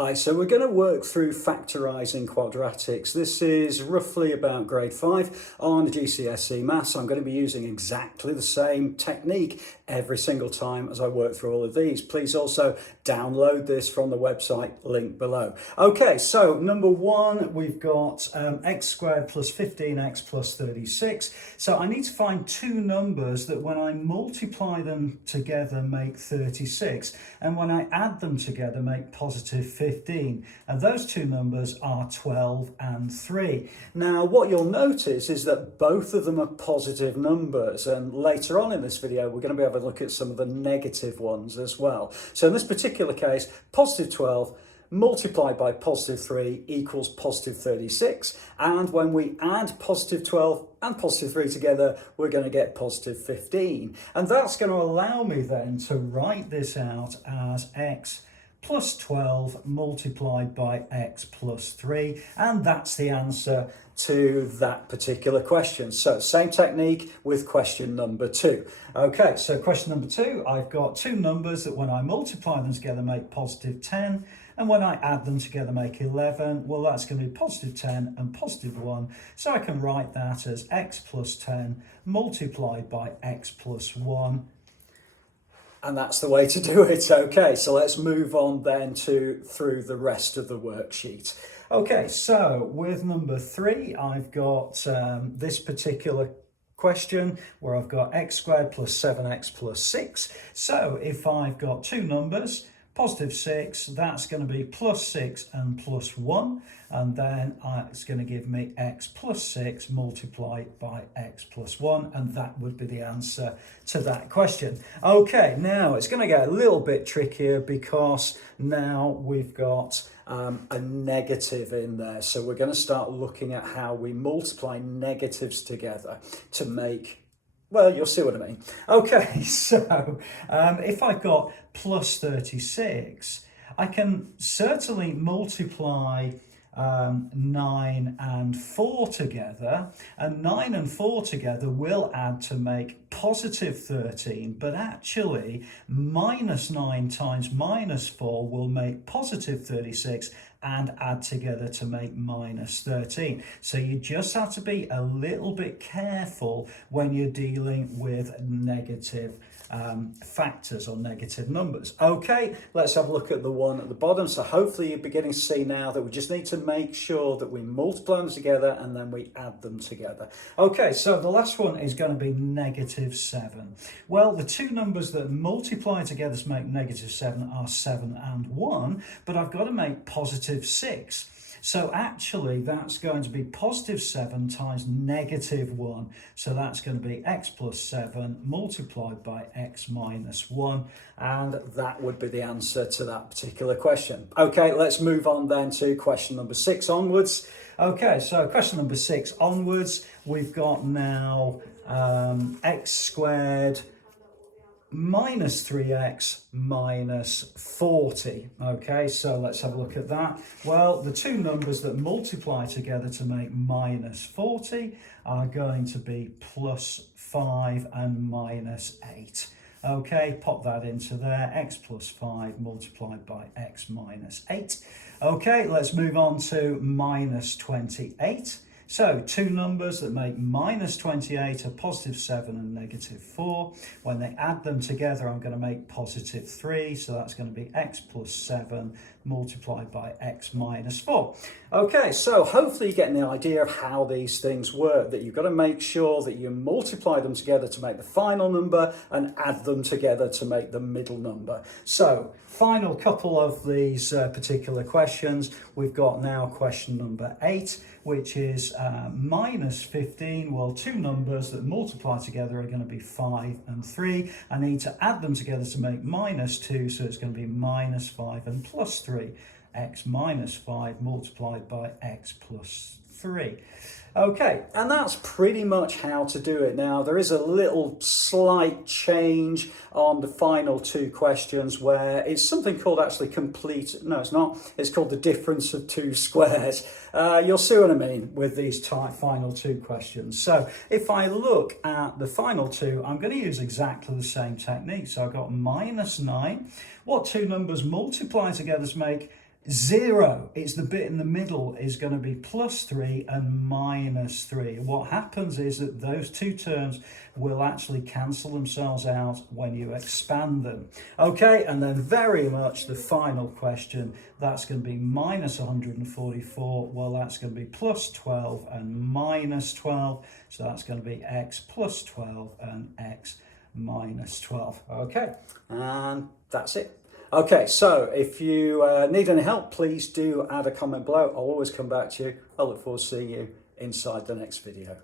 Hi, so we're going to work through factorising quadratics. This is roughly about grade 5 on GCSE maths. I'm going to be using exactly the same technique every single time as I work through all of these. Please also download this from the website link below. Okay, so number one, we've got x squared plus 15x plus 36. So I need to find two numbers that when I multiply them together make 36, and when I add them together make positive 15, and those two numbers are 12 and 3. Now what you'll notice is that both of them are positive numbers, and later on in this video we're going to be able to look at some of the negative ones as well. So in this particular case, positive 12 multiplied by positive 3 equals positive 36, and when we add positive 12 and positive 3 together we're going to get positive 15, and that's going to allow me then to write this out as x plus 12 multiplied by x plus 3, and that's the answer to that particular question. So same technique with question number 2. Okay, so question number 2, I've got two numbers that when I multiply them together make positive 10, and when I add them together make 11. Well, that's going to be positive 10 and positive 1, so I can write that as x plus 10 multiplied by x plus 1. And that's the way to do it. Okay, so let's move on then through the rest of the worksheet. Okay, so with number 3, I've got this particular question where I've got x squared plus 7x plus 6. So if I've got two numbers, positive 6, that's going to be plus 6 and plus 1, and then it's going to give me x plus 6 multiplied by x plus 1, and that would be the answer to that question. Okay, now it's going to get a little bit trickier because now we've got a negative in there, so we're going to start looking at how we multiply negatives together to make, well, you'll see what I mean. Okay, so if I've got plus 36, I can certainly multiply 9 and 4 together, and 9 and 4 together will add to make positive 13, but actually minus 9 times minus 4 will make positive 36 and add together to make minus 13. So you just have to be a little bit careful when you're dealing with negative factors or negative numbers. Okay, let's have a look at the one at the bottom. So hopefully you're beginning to see now that we just need to make sure that we multiply them together and then we add them together. Okay, so the last one is going to be negative 7. Well, the two numbers that multiply together to make negative 7 are 7 and 1, but I've got to make positive 6. So actually that's going to be positive 7 times negative 1. So that's going to be x plus 7 multiplied by x minus 1. And that would be the answer to that particular question. Okay, let's move on then to question number 6 onwards. Okay, so question number 6 onwards, we've got now x squared minus 3x minus 40. Okay, so let's have a look at that. Well, the two numbers that multiply together to make minus 40 are going to be plus 5 and minus 8. Okay, pop that into there, x plus 5 multiplied by x minus 8. Okay, let's move on to minus 28. So two numbers that make minus 28 are positive 7 and negative 4. When they add them together, I'm going to make positive 3. So that's going to be x plus 7 multiplied by x minus 4. Okay, so hopefully you're getting the idea of how these things work, that you've got to make sure that you multiply them together to make the final number and add them together to make the middle number. So final couple of these particular questions. We've got now question number 8, which is minus 15. Well, two numbers that multiply together are going to be 5 and 3. I need to add them together to make minus 2, so it's going to be minus 5 and plus 3. X minus 5 multiplied by x plus 3. Okay, and that's pretty much how to do it. Now, there is a little slight change on the final two questions where it's something called actually complete, no it's not, it's called the difference of two squares. You'll see what I mean with these final two questions. So if I look at the final two, I'm going to use exactly the same technique. So I've got minus 9. What two numbers multiply together to make 0, it's the bit in the middle, is going to be plus 3 and minus 3. What happens is that those two terms will actually cancel themselves out when you expand them. Okay, and then very much the final question, that's going to be minus 144. Well, that's going to be plus 12 and minus 12. So that's going to be x plus 12 and x minus 12. Okay, and that's it. Okay, so if you need any help, please do add a comment below. I'll always come back to you. I look forward to seeing you inside the next video.